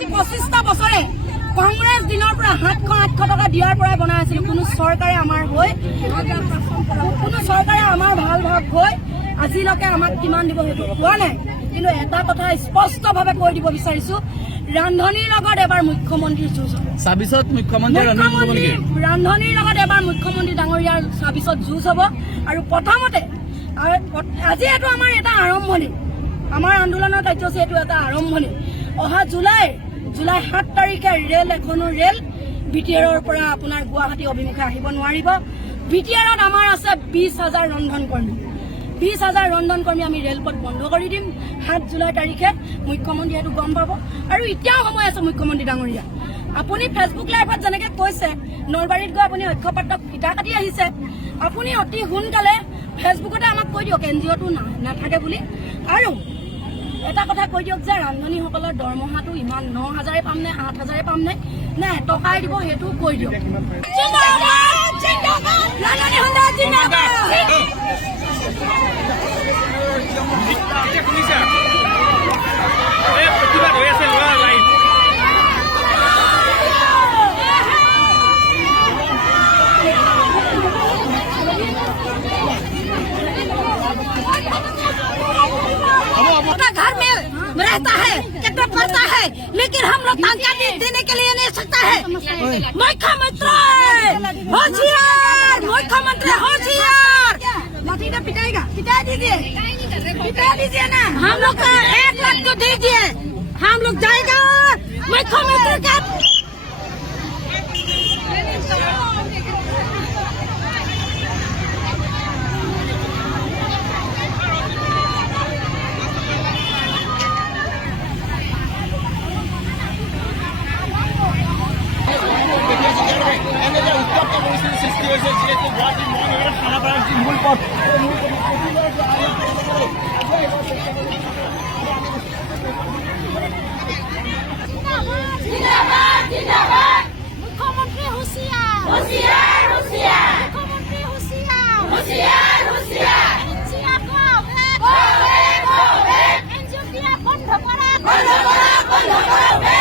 আজি 25টা বছৰে কংগ্ৰেছ দিনৰ পৰা 700-800 টকা দিয়াৰ পৰাই বনাই আছিলো। কোনো চৰকাৰে আমাৰ ভাল ভাগ হৈ আজিলৈকে আমাক কিমান দিব সেইটো কোৱা নাই। কিন্তু এটা কথা স্পষ্টভাৱে কৈ দিব বিচাৰিছো, ৰান্ধনীৰ লগত এবাৰ মুখ্যমন্ত্ৰীৰ যুঁজ হ'ব। 26ত মুখ্যমন্ত্ৰীৰ ৰান্ধনীৰ লগত এবাৰ মুখ্যমন্ত্ৰী ডাঙৰীয়াৰ 26ত যুঁজ হ'ব। আৰু প্ৰথমতে আজি এইটো আমাৰ এটা আৰম্ভণি, আমাৰ আন্দোলনৰ কাৰ্যসূচী এইটো এটা আৰম্ভণি। অহা জুলাই 7 তাৰিখে ৰেল BTRৰ পৰা আপোনাৰ গুৱাহাটী অভিমুখে আহিব নোৱাৰিব। BTRত আমাৰ আছে 20,000 ৰন্ধন কৰ্মী। 20,000 ৰন্ধন কৰ্মী আমি ৰেলপথ বন্ধ কৰি দিম 7 জুলাই তাৰিখে। মুখ্যমন্ত্ৰী এইটো গম পাব। আৰু এতিয়াও সময় আছে মুখ্যমন্ত্ৰী ডাঙৰীয়া, আপুনি ফেচবুক লাইভত যেনেকে কৈছে নলবাৰীত গৈ আপুনি অক্ষপাত্ৰক ফিটা কাটি আহিছে, আপুনি অতি সোনকালে ফেচবুকতে আমাক কৈ দিয়ক NGOটো নাথাকে বুলি। আৰু এটা কথা কৈ দিয়ক যে ৰান্ধনীসকলৰ দৰমহাটো ইমান 9,000 পাম নে 8,000 পাম নে টকাই দিব, সেইটো কৈ দিয়ক। घर में रहता है, कितना पड़ता है, लेकिन हम लोग टंका देने के लिए नहीं सकता है। मुख्यमंत्री होशियार, मुख्यमंत्री होशियार। पिटा दीजिए ना, हम लोग का 1 लाख तो दीजिए, हम लोग जाएगा मुख्यमंत्री का। मुख्यमंत्री होशियार, होशियार, होशियार, मुख्यमंत्री होशियार, होशियार, होशियार। NGO दिया बंद करा, बंद करा, बंद करा।